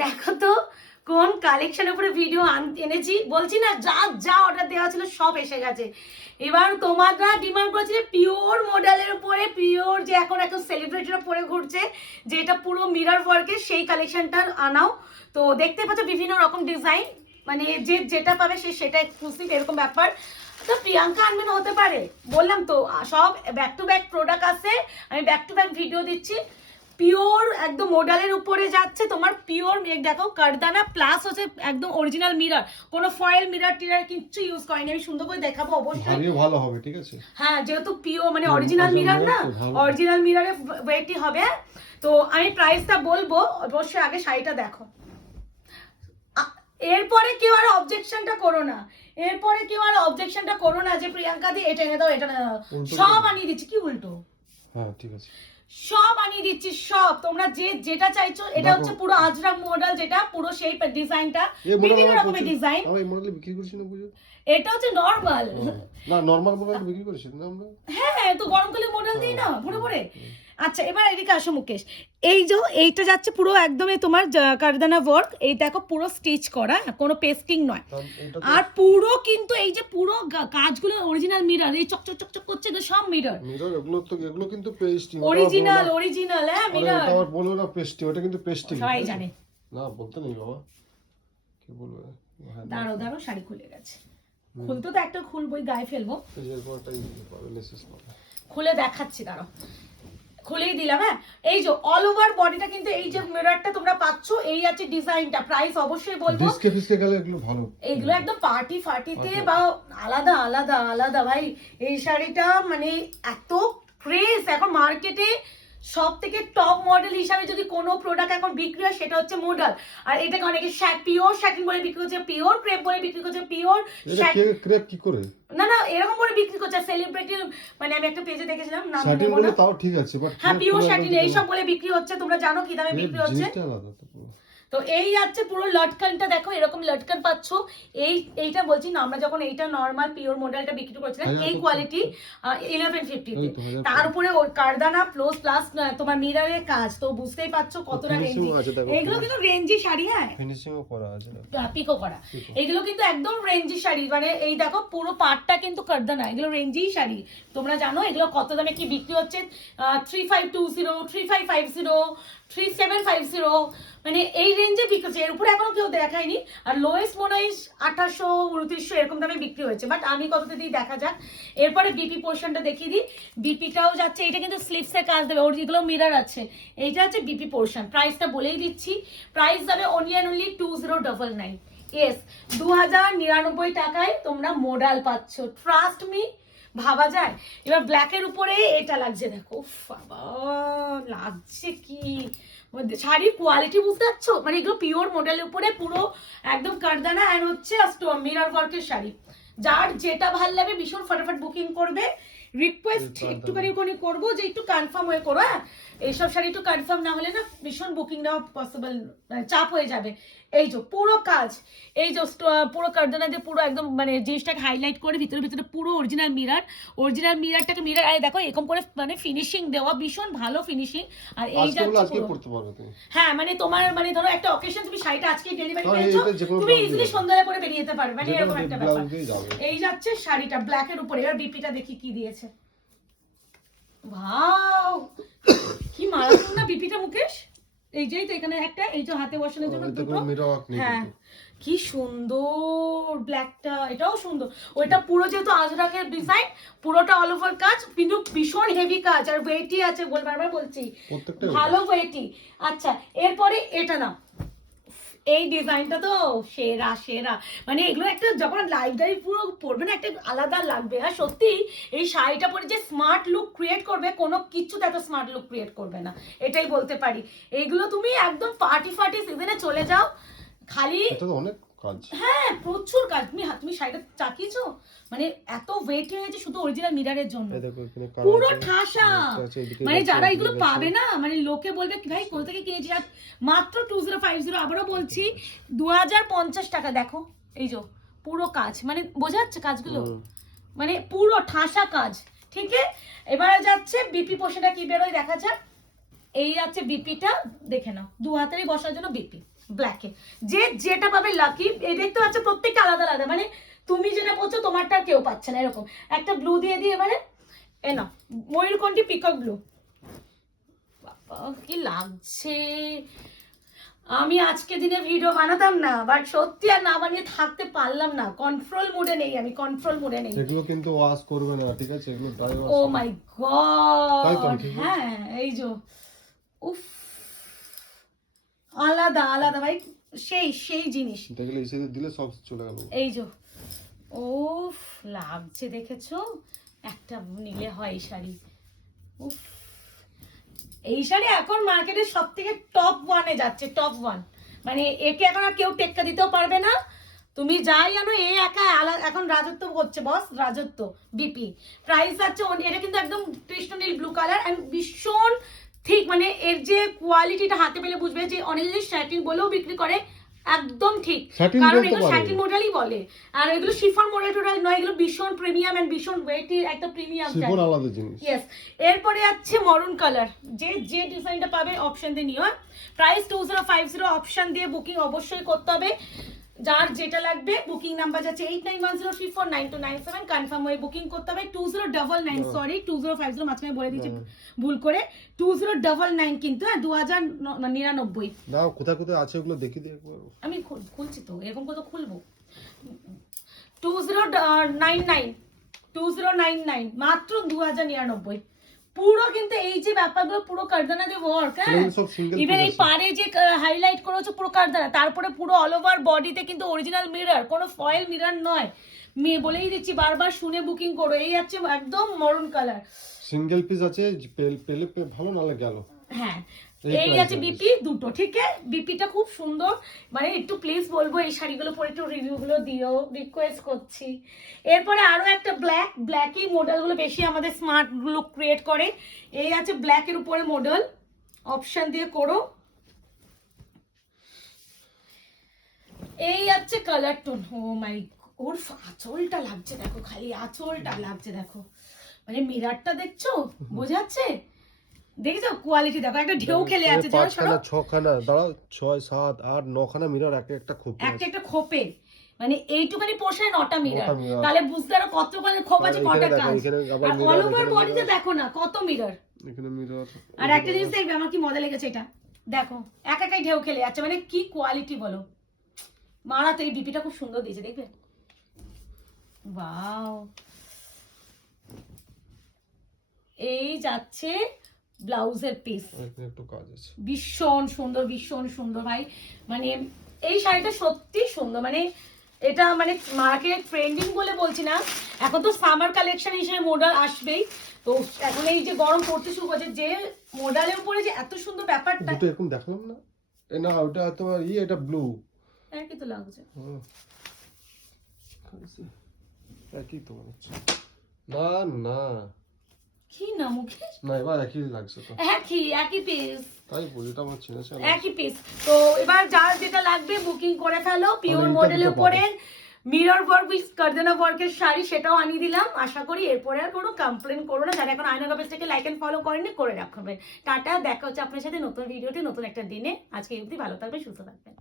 দেখো তো কোন কালেকশনের উপরে ভিডিও এনেছি, বলছি না যা যা অর্ডার দেওয়া ছিল সব এসে গেছে। এবার তোমরা ডিমান্ড করেছিলে পিওর মডেলের উপরে, পিওর যে এখন এখন সেলিব্রিটিরা পরে ঘুরছে, যেটা পুরো মিরর ওয়ার্কের, সেই কালেকশনটা আনাও। তো দেখতে পাচ্ছ বিভিন্ন রকম ডিজাইন, মানে যে যেটা পাবে সে সেটা এক্সক্লুসিভ, এরকম ব্যাপার। তো প্রিয়াঙ্কা আনবে না হতে পারে, বললাম তো সব ব্যাক টু ব্যাক প্রোডাক্ট আছে, আমি ব্যাক টু ব্যাক ভিডিও দিচ্ছি। পিওর একদম মডেলের উপরে যাচ্ছে তোমার, পিওর দেখো কারদানা প্লাস হচ্ছে একদম অরিজিনাল মিরর, কোনো ফয়েল মিরর টিরার কিছু ইউজ করেনি। আমি সুন্দর করে দেখাবো অবশ্যই, ভালো হবে, ঠিক আছে। হ্যাঁ যেহেতু পিওর মানে অরিজিনাল মিরর না, অরিজিনাল মিররের ওয়েটই হবে। তো আমি প্রাইসটা বলবো, অবশ্যই আগে শাড়িটা দেখো। এরপরে কেউ আর অবজেকশনটা করো না, এরপরে কেউ আর অবজেকশনটা করো না যে প্রিয়াঙ্কা দি এটা এনে দাও এটা এনে দাও, সব আনিয়ে দিচ্ছি। কি উল্টো? হ্যাঁ ঠিক আছে, সব আনিয়ে দিচ্ছি সব, তোমরা যে যেটা চাইছো। এটা হচ্ছে পুরো আজরাক মডেল, যেটা পুরো সেই ডিজাইনটা, বিভিন্ন রকমের ডিজাইন। আমরা এই মডেল বিক্রি করছি না বুঝো? এটা হচ্ছে নরমাল না, নরমাল মডেল বিক্রি করছি না আমরা। হ্যাঁ তো গরমকালে মডেল দিই না ভরে ভরে। আচ্ছা এবার এদিকে আসো মুকেশ, এই যে এইটা যাচ্ছে পুরো একদমই তোমার কারদানা ওয়ার্ক, এই দেখো পুরো স্টিচ করা, কোনো পেস্টিং নয়। আর পুরো কিন্তু এই যে পুরো কাজগুলো অরিজিনাল মিরর, এই চকচক চকচক করছে তো সব মিরর। মিরর এগুলো কিন্তু পেস্টিং, অরিজিনাল হ্যাঁ মিরর। এটা আবার বলো না পেস্টিং, ওটা কিন্তু পেস্টিং সবাই জানে না, বলতে নেই বাবা, কি বলবো। দাঁড়ো শাড়ি খুলে গেছে, খুলতে তো একটা খুলবই, গায়ে ফেলবো, খুলে দেখাচ্ছি, দাঁড়াও খুলেই দিলাম। হ্যাঁ এই যে অল ওভার বডিটা কিন্তু এই যে মিররটা তোমরা পাচ্ছো, এই আছে ডিজাইনটা। প্রাইস অবশ্যই বলবো, ডিসকে ফিসকে গেলে এগুলো ভালো, এগুলো একদম পার্টি ফার্টিতে বা আলাদা আলাদা আলাদা। ভাই এই শাড়িটা মানে এত ক্রেজ এখন মার্কেটে, সব থেকে টপ মডেল হিসাবে যদি কোনো প্রোডাক্ট এখন বিক্রি হয় সেটা হচ্ছে মডেল। আর এটাকে অনেকে পিওর শ্যাটিন বলে বিক্রি করছে, পিওর ক্রেপ বলে বিক্রি করছে, পিওর ক্রেপ কি করে না এরকম করে বিক্রি করছে সেলিব্রিটি, মানে আমি একটা পেজে দেখেছিলাম, নাম শ্যাটিন বলে তাও ঠিক আছে, বাট হ্যাঁ পিওর শ্যাটিন এইসব বলে বিক্রি হচ্ছে। তোমরা জানো কি দামে বিক্রি হচ্ছে? তো এই আছে পুরো লটকানটা দেখো, এরকম লটকান পাচ্ছ। এইটা বলছি না, আমরা যখন এইটা নরমাল পিওর মডেলটা বিক্রি করছিলাম এই কোয়ালিটি 1150 তে, তার উপরে ওর কারদানা প্লাস তোমার মিররের কাজ, তো বুঝতেই পারছো কতটা রেঞ্জি। এগুলো কিন্তু রেঞ্জি শাড়ি, হ্যাঁ ফিনিশিংও করা আছে, পিকো করা, এগুলো কিন্তু একদম রেঞ্জি শাড়ি। মানে এই দেখো পুরো পাটটা কিন্তু কারদানা, এগুলো রেঞ্জি শাড়ি। তোমরা জানো এগুলো কত দামে কি বিক্রি হচ্ছে? 3520, 3550, 3750, মানে এই রেঞ্জে বিক্রি হচ্ছে, এর উপরে এখনো কেউ দেখায়নি। আর লোয়েস্ট মনে হয় 2800, 2900 এরকম দামে বিক্রি হয়েছে, বাট আমি কততে দিই দেখা যাক। এরপরে বিপি পোর্শনটা দেখিয়ে দিই, বিপিটাও যাচ্ছে, এটা কিন্তু স্লিভসের কাজ দেবে, ওর যেগুলো মিরর আছে। এইটা হচ্ছে বিপি পোর্শন, প্রাইসটা বলেই দিচ্ছি, প্রাইস যাবে অনলি 2099। ইয়েস 2099 টাকায় তোমরা মডেল পাচ্ছ, ট্রাস্ট মি, ভাবা যায়। এবার ব্ল্যাকের উপরে এটা লাগছে, দেখো বাবা লাগছে কি শাড়ির কোয়ালিটি, বুঝতে পারছো? মানে এগুলো পিওর মডেলের উপরে পুরো একদম কারদানা আর হচ্ছে মিরর ওয়ার্কের শাড়ি। যার যেটা ভালো লাগে ভীষণ ফটাফট বুকিং করবে। রিকোয়েস্ট একটুখানি করবো যে একটু কনফার্ম হয়ে করো, হ্যাঁ এইসব শাড়ি একটু কনফার্ম না হলে না ভীষণ বুকিং নেওয়া পসিবল, চাপ হয়ে যাবে। এই যে পুরো কাজ, এই যে পুরো কারদানা দিয়ে পুরো একদম মানে জিনিসটাকে হাইলাইট করে ভিতরে ভিতরে পুরো অরিজিনাল মিররটাকে মিরর, আরে দেখো এরকম করে মানে ফিনিশিং দেওয়া, ভীষণ ভালো ফিনিশিং। আর এই যাচ্ছে হ্যাঁ মানে তোমার মানে ধরো একটা অকেশন, তুমি শাড়িটা আজকে ডেলিভারি পেয়েছো, তুমি ইজিলি সন্ধ্যায় পরে বেরিয়ে যেতে পারবে, মানে এরকম একটা ব্যাপার। এই যাচ্ছে শাড়িটা ব্ল্যাকের উপরে। এবার বিপিটা দেখি কি দিয়েছে। ওয়াও কি মারাত্মক না বিপিটা মুকেশ। এই যে তো এখানে একটা, এই যে হাতে বসানোর জন্য দুটো, হ্যাঁ কি সুন্দর ব্ল্যাকটা, এটাও সুন্দর। ওইটা পুরো যেহেতু আজরাকের ডিজাইন, পুরোটা অল ওভার কাজ, কিন্তু ভীষণ হেভি কাজ আর ওয়েটি আছে, বারবার বলছি ভালো ওয়েটি। আচ্ছা এরপরে এটা না, এই ডিজাইনটা তো সেরা সেরা, মানে এগুলো একটা যখন লাইফ পুরো পরবে না একটা আলাদা লাগবে। আর সত্যি এই শাড়িটা পরে যে স্মার্ট লুক ক্রিয়েট করবে, কোনো কিছুতে এত স্মার্ট লুক ক্রিয়েট করবে না, এটাই বলতে পারি। এইগুলো তুমি একদম পার্টি সিজনে চলে যাও, খালি অনেক কাজ, হ্যাঁ প্রচুর কাজ। তুমি শাড়িটা চাকিয়েছো, মানে এত ওয়েট হয়েছে শুধু অরিজিনাল মিররের জন্য, পুরো ঠাসা। মানে যারা এগুলো পাবে না, মানে লোকে বলবে ভাই কোথা থেকে কিনেছি। আর মাত্র 2050, আবারও বলছি 2050 টাকা। দেখো এই যে পুরো কাজ, মানে বোঝা যাচ্ছে কাজগুলো, মানে পুরো ঠাসা কাজ। ঠিক আছে এবারে যাচ্ছে বিপি পোশাকটা কি বেরোয় দেখা যাক। এই আছে বিপিটা, দেখে নাও, দু হাতেরই বসার জন্য বিপি। ব্ল্যাকে। যে যেটা পাবে লাকি। এই দেখতে পাচ্ছ প্রত্যেকটা আলাদা আলাদা, মানে তুমি যেটা বলছো তোমারটা আর কেউ পাচ্ছে না, এরকম একটা ব্লু দিয়ে দিয়ে এবারে এ না ময়ূরকণ্ঠী পিকক ব্লু। বাবা কি লাগছে, আমি আজকে দিনে ভিডিও বানাতাম না, বাট সত্যি আর না বানিয়ে থাকতে পারলাম না, কন্ট্রোল মুডে নেই, আমি কন্ট্রোল মুডে নেই। এগুলো কিন্তু ওয়াশ করবে না, ঠিক আছে? এগুলো ড্রাই ওয়াশ। ও মাই তাই তো, গড, ঠিক আছে। হ্যাঁ এই যে উফ, আলাদা আলাদা ভাই, সেই সেই জিনিস। দেখলে এসে দিলে সব চলে গেল। এই যে উফ লাগছে, দেখেছো? একটা নিলে হয় এই শাড়ি। উফ, এই শাড়ি এখন মার্কেটের সব থেকে টপ ওয়ানে যাচ্ছে, টপ ওয়ান। মানে একে এখন আর কেউ টেক্কা দিতেও পারবে না, তুমি যাই জানো এ একা এখন রাজত্ব করছে, বস রাজত্ব। বিপি প্রাইস আছে এটা কিন্তু একদম কৃষ্ণ নীল ব্লু কালার এন্ড ভীষণ ঠিক, মানে এর যে কোয়ালিটিটা হাতে পেলে বুঝবে যে অনেক জিনিস স্যাটিন বলেও বিক্রি করে, একদম ঠিক, Satin কারণ বলতে এগুলো পারে। স্যাটিন মডেলই বলে। আর এগুলো শিফন মডেল টোটাল নয়, এগুলো ভীষণ প্রিমিয়াম এন্ড ভীষণ ওয়েটি একটা প্রিমিয়াম। শিফন আলাদা জিনিস। ইয়েস। এরপরে আছে মরুন কালার, যে যে ডিজাইনটা পাবে অপশন দিয়ে নিও। প্রাইস 2050, অপশন দিয়ে বুকিং অবশ্যই করতে হবে। যার যেটা লাগবে বুকিং নাম্বার যাচ্ছে 8910349297, কনফার্ম হয়ে বুকিং করতে হবে। 2099, সরি 2050 মাঝখানে বলে দিয়েছি ভুল করে, 2099 কিন্তু 2099। দাও কোথায় কোথায় আছে ওগুলো দেখি দিয়ে একবার। আমি খুলছি তো, এরকম কত খুলবো। 2099, 2099 মাত্র 2099 পুরো। কিন্তু এই যে ব্যাপারগুলো পুরো কারদানা যে ওয়ার্ক, হ্যাঁ এগুলো সব সিঙ্গেল ইভেন এই পিস আছে। পাড়ে যে হাইলাইট করেছে পুরো কারদানা, তারপরে পুরো অল ওভার বডিতে কিন্তু অরিজিনাল মিরর, কোনো ফয়েল মিরর নয়। মেয়ে বলেই দিচ্ছি, বারবার শুনে বুকিং করো। এই আছে একদম মরুন কালার, সিঙ্গেল পিস আছে, পেলে ভালো, নালে গেল। হ্যাঁ এই এই price আছে এর বিপি দুটো, ঠিক আছে? বিপিটা খুব সুন্দর, মানে একটু প্লিজ বলবো এই শাড়িগুলো পরে একটু রিভিউ গুলো দিও, রিকোয়েস্ট করছি। এরপরে আরো একটা ব্ল্যাকই মডেলগুলো বেশি আমাদের স্মার্ট লুক ক্রিয়েট করে। এই আছে ব্ল্যাকের উপরে মডেল, অপশন দিয়ে করো। এই আছে কালার টোন, ও মাই, ওর আঁচলটা লাগছে দেখো, খালি আঁচলটা লাগছে দেখো, মানে মিরারটা দেখছো, বোঝাচ্ছে? দেখেছো কোয়ালিটি দেখো, একটা ঢেউ খেলে আছে, যাও সরো। পাঁচখানা ছখানা দাঁড়াও, 6 7 8 9খানা মিরর, একটা খুব একটা একটা খোপে, মানে এইটুখানি পোর্শনে 9টা মিরর, 9টা mirror। তাহলে বুঝতে পারো কতখানি খোপ আছে, আর কটা এখানে দেখো, কাজ। এখানে আবার আর mirror, অল ওভার এখানে বডিতে mirror। দেখো না কত মিরর। এখানে মিরর। আর একটা জিনিস দেখবে আমার কি মজা লেগেছে, এটা দেখো একাই ঢেউ খেলে যাচ্ছে, মানে কি কোয়ালিটি বলো। মারা তো এই বিপিটা খুব সুন্দর দিয়েছে, দেখবে? ওয়াও, এই যাচ্ছে ব্লাউজের পিস, এখানে একটু কাজ আছে। ভীষণ সুন্দর, ভীষণ সুন্দর ভাই। মানে এই শাড়িটা সত্যি সুন্দর, মানে এটা মানে মার্কেট ট্রেন্ডিং বলে বলছি না, এখন তো সামার কালেকশন হিসেবে মডেল আসবেই। তো এখন এই যে গরম পড়তে শুরু করছে, যে মডেলের উপরে যে এত সুন্দর ব্যাপারটা, দুটো এরকম দেখালাম না, এ না ওটা তোমার এটা ব্লু। একই তো লাগছে। একই তো মনে হচ্ছে। না না কি না মুখে, না, এবার একই লাগছে তো। একই পিস, তাই বলি, এটা আমার চেনা চেনা। একই পিস। তো এবার যার যেটা লাগবে বুকিং করে ফেলো। পিওর এইটা মডেলের দিতে উপরে মিরর ওয়ার্ক উইথ কারদানা ওয়ার্কের শাড়ি, সেটাও আনিয়ে দিলাম। আশা করি এরপরে আর কোনো কমপ্লেন করো না। যারা এখন আয়না পেজটাকে লাইক এন্ড ফলো করেনি, করে রাখবেন। টাটা, দেখা হচ্ছে আপনার সাথে নতুন ভিডিওতে নতুন একটা দিনে। আজকে অবধি ভালো থাকবেন, সুস্থ থাকবেন।